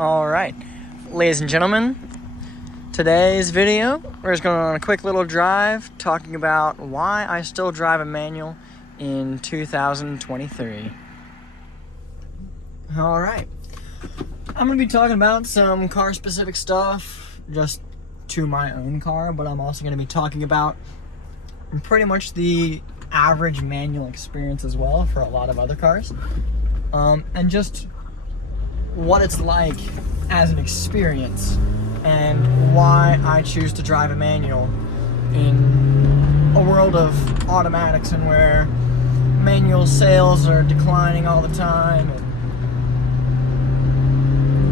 Alright, ladies and gentlemen, today's video, we're just going on a quick little drive talking about why I still drive a manual in 2023. Alright, I'm going to be talking about some car-specific stuff, just to my own car, but I'm also going to be talking about pretty much the average manual experience as well for a lot of other cars, and just what it's like as an experience and why I choose to drive a manual in a world of automatics and where manual sales are declining all the time and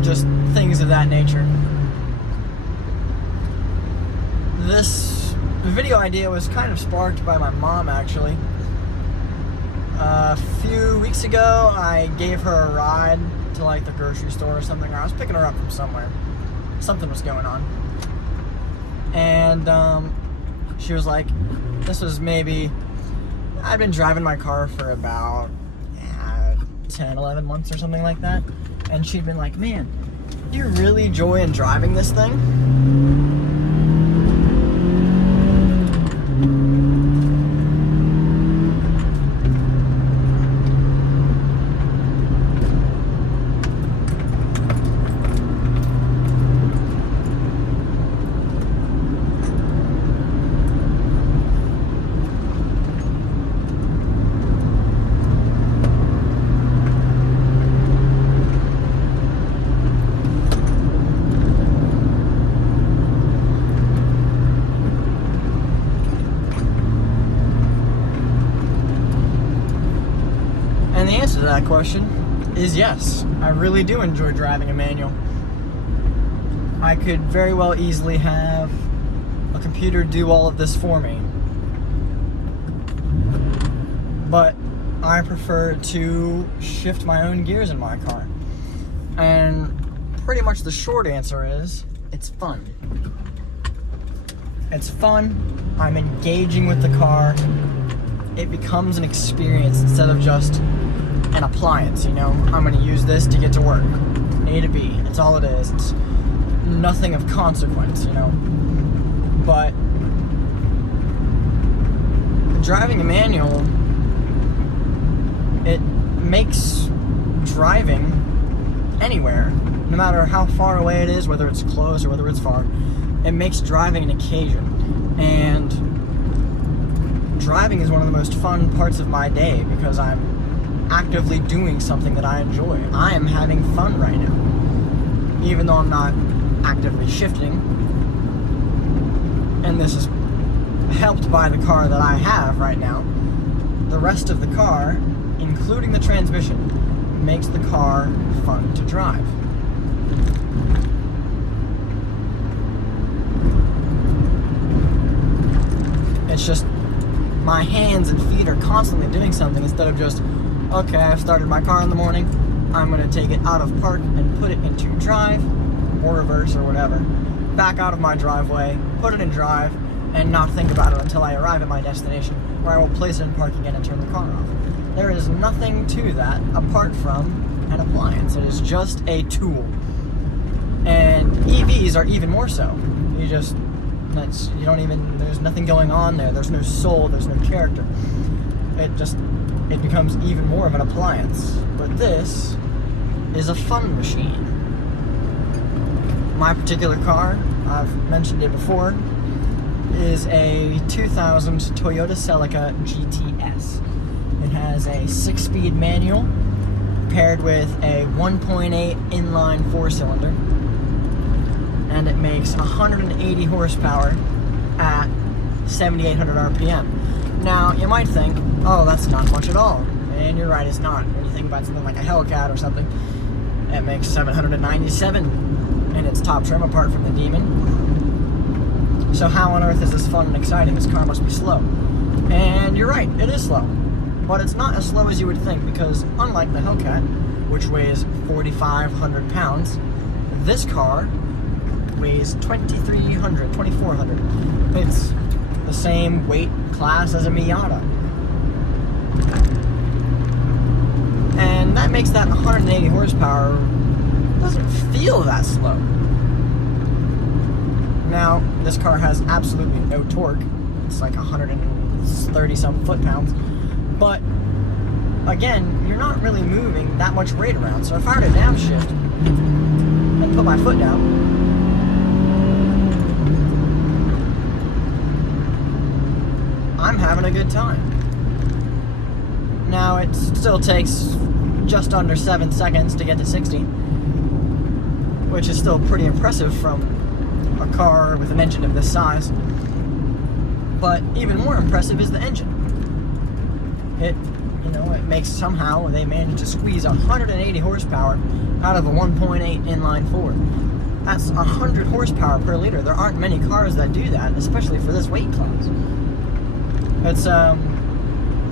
just things of that nature. This video idea was kind of sparked by my mom, actually. A few weeks ago I gave her a ride to like the grocery store or something, or I was picking her up from somewhere. Something was going on. And she was like, this was maybe, I'd been driving my car for about 10, 11 months or something like that. And she'd been like, man, do you really enjoy driving this thing? And the answer to that question is yes. I really do enjoy driving a manual. I could very well easily have a computer do all of this for me, but I prefer to shift my own gears in my car. And pretty much the short answer is, it's fun. It's fun, I'm engaging with the car, it becomes an experience instead of just an appliance, you know? I'm gonna use this to get to work, A to B, that's all it is. It's nothing of consequence, you know? But driving a manual, it makes driving anywhere, no matter how far away it is, whether it's close or whether it's far, it makes driving an occasion. And driving is one of the most fun parts of my day because I'm actively doing something that I enjoy. I am having fun right now, even though I'm not actively shifting. And this is helped by the car that I have right now. The rest of the car, including the transmission, makes the car fun to drive. It's just my hands and feet are constantly doing something instead of just, okay, I've started my car in the morning, I'm going to take it out of park and put it into drive, or reverse or whatever, back out of my driveway, put it in drive, and not think about it until I arrive at my destination, where I will place it in park again and turn the car off. There is nothing to that apart from an appliance. It is just a tool. And EVs are even more so. There's nothing going on there. There's no soul, there's no character. It becomes even more of an appliance. But this is a fun machine. My particular car, I've mentioned it before, is a 2000 Toyota Celica GTS. It has a 6-speed manual paired with a 1.8 inline 4-cylinder, and it makes 180 horsepower at 7,800 RPM. Now, you might think, oh, that's not much at all. And you're right, it's not. When you think about something like a Hellcat or something, it makes 797 in its top trim apart from the Demon. So how on earth is this fun and exciting? This car must be slow. And you're right, it is slow. But it's not as slow as you would think, because unlike the Hellcat, which weighs 4,500 pounds, this car weighs 2,300, 2,400. It's the same weight class as a Miata. And that makes that 180 horsepower doesn't feel that slow. Now, this car has absolutely no torque. It's like 130 some foot-pounds. But, again, you're not really moving that much weight around. So if I were to downshift and put my foot down, I'm having a good time. Now, it still takes just under 7 seconds to get to 60, which is still pretty impressive from a car with an engine of this size. But even more impressive is the engine. It makes, somehow they managed to squeeze 180 horsepower out of a 1.8 inline four. That's 100 horsepower per liter. There aren't many cars that do that, especially for this weight class. It's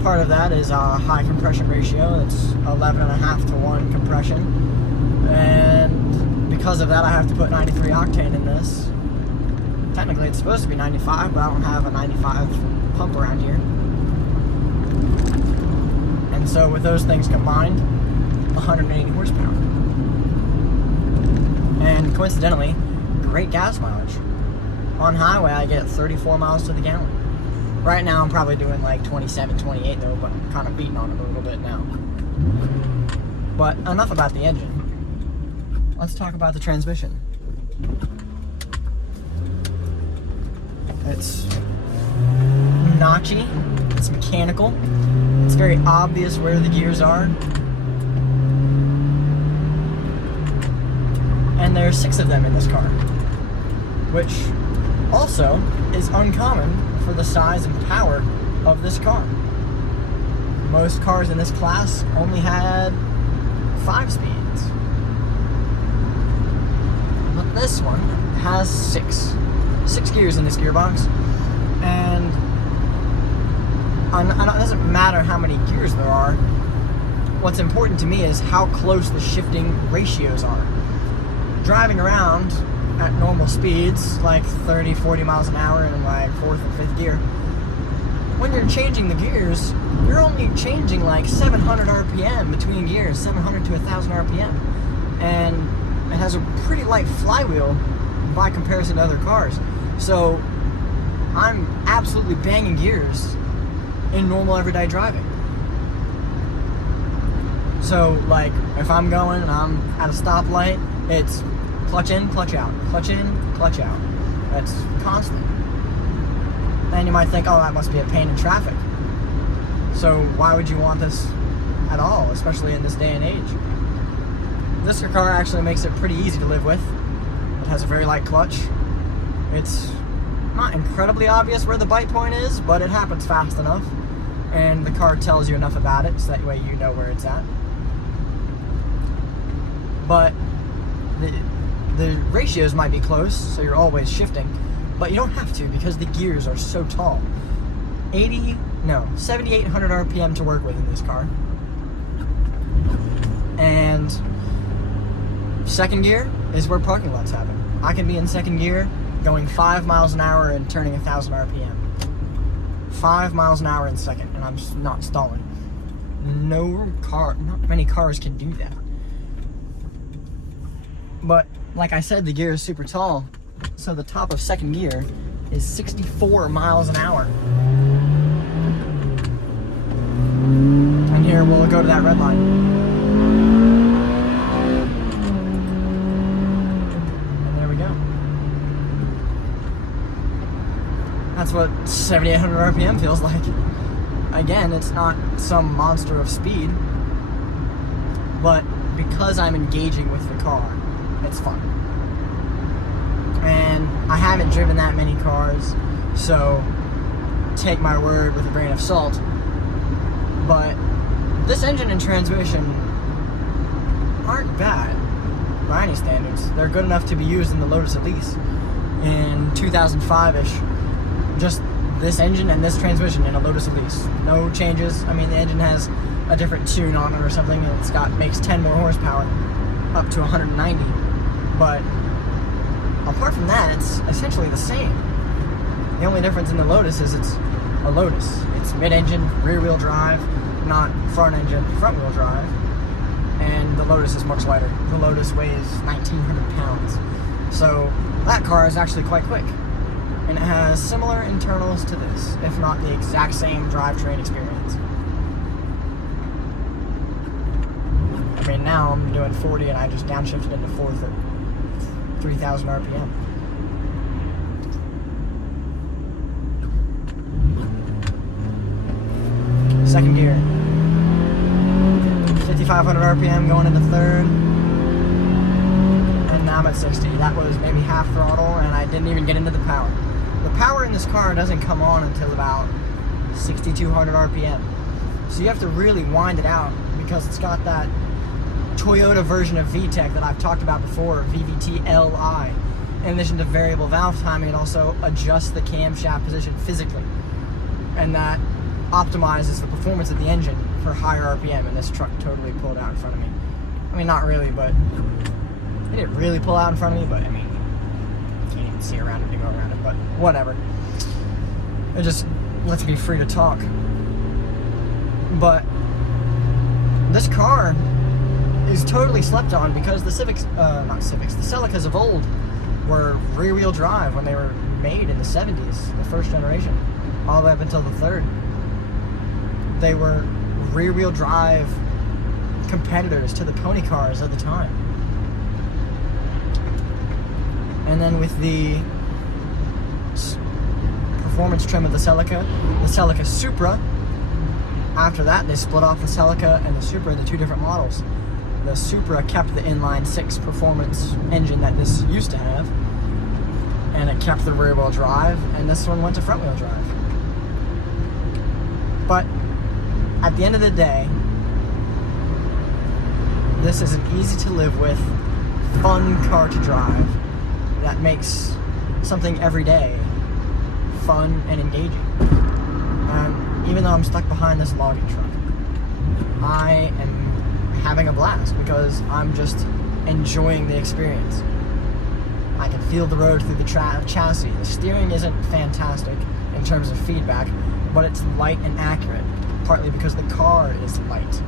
part of that is a high compression ratio. It's 11.5 to 1 compression, and because of that, I have to put 93 octane in this. Technically, it's supposed to be 95, but I don't have a 95 pump around here. And so, with those things combined, 180 horsepower. And coincidentally, great gas mileage. On highway, I get 34 miles to the gallon. Right now, I'm probably doing like 27, 28 though, but I'm kind of beating on it a little bit now. But enough about the engine. Let's talk about the transmission. It's notchy, it's mechanical, it's very obvious where the gears are. And there are 6 of them in this car, which also is uncommon for the size and power of this car. Most cars in this class only had 5 speeds, but this one has 6 gears in this gearbox, and it doesn't matter how many gears there are. What's important to me is how close the shifting ratios are. Driving around at normal speeds, like 30, 40 miles an hour in like 4th and 5th gear, when you're changing the gears, you're only changing like 700 RPM between gears, 700 to 1,000 RPM. And it has a pretty light flywheel by comparison to other cars. So I'm absolutely banging gears in normal everyday driving. So like if I'm going and I'm at a stoplight, it's clutch in, clutch out, clutch in, clutch out. That's constant. And you might think, oh, that must be a pain in traffic. So why would you want this at all, especially in this day and age? This car actually makes it pretty easy to live with. It has a very light clutch. It's not incredibly obvious where the bite point is, but it happens fast enough. And the car tells you enough about it, so that way you know where it's at. But the ratios might be close, so you're always shifting, but you don't have to because the gears are so tall. 7,800 RPM to work with in this car. And second gear is where parking lots happen. I can be in second gear going 5 miles an hour and turning 1,000 RPM. 5 miles an hour in second, and I'm just not stalling. Not many cars can do that. But like I said, the gear is super tall, so the top of second gear is 64 miles an hour. And here we'll go to that red line. And there we go. That's what 7,800 RPM feels like. Again, it's not some monster of speed, but because I'm engaging with the car, it's fun. And I haven't driven that many cars, so take my word with a grain of salt. But this engine and transmission aren't bad by any standards. They're good enough to be used in the Lotus Elise in 2005-ish. Just this engine and this transmission in a Lotus Elise. No changes. I mean, the engine has a different tune on it or something, and makes 10 more horsepower, up to 190. But apart from that, it's essentially the same. The only difference in the Lotus is it's a Lotus. It's mid-engine, rear-wheel drive, not front-engine, front-wheel drive. And the Lotus is much lighter. The Lotus weighs 1,900 pounds. So that car is actually quite quick. And it has similar internals to this, if not the exact same drivetrain experience. I mean, now I'm doing 40 and I just downshifted into fourth at 3,000 RPM. Second gear. 5,500 RPM going into third. And now I'm at 60. That was maybe half throttle and I didn't even get into the power. The power in this car doesn't come on until about 6,200 RPM. So you have to really wind it out because it's got that Toyota version of VTEC that I've talked about before, VVT-Li. In addition to variable valve timing, it also adjusts the camshaft position physically. And that optimizes the performance of the engine for higher RPM, and this truck totally pulled out in front of me. I mean, not really, but it didn't really pull out in front of me, but I mean, you can't even see around it to go around it, but whatever. It just lets me free to talk. But this car is totally slept on because the the Celicas of old were rear-wheel drive when they were made in the 70s, the first generation, all the way up until the third. They were rear-wheel drive competitors to the pony cars of the time. And then with the performance trim of the Celica Supra, after that they split off the Celica and the Supra into two different models. The Supra kept the inline-six performance engine that this used to have, and it kept the rear-wheel drive, and this one went to front-wheel drive. But at the end of the day, this is an easy-to-live-with, fun car to drive that makes something every day fun and engaging. Even though I'm stuck behind this logging truck, I am having a blast because I'm just enjoying the experience. I can feel the road through the chassis. The steering isn't fantastic in terms of feedback, but it's light and accurate, partly because the car is light.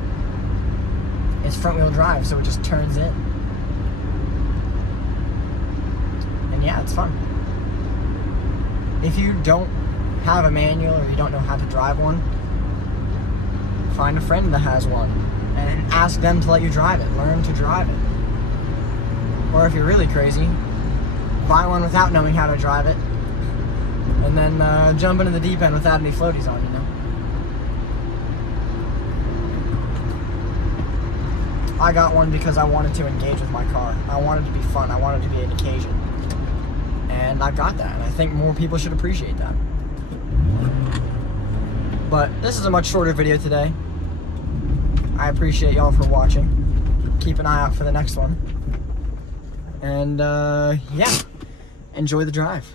It's front-wheel drive, so it just turns in. And yeah, it's fun. If you don't have a manual or you don't know how to drive one, find a friend that has one and ask them to let you drive it. Learn to drive it. Or if you're really crazy, buy one without knowing how to drive it, and then jump into the deep end without any floaties on, you know? I got one because I wanted to engage with my car. I wanted to be fun. I wanted to be an occasion. And I got that, and I think more people should appreciate that. But this is a much shorter video today. I appreciate y'all for watching. Keep an eye out for the next one. And yeah, enjoy the drive.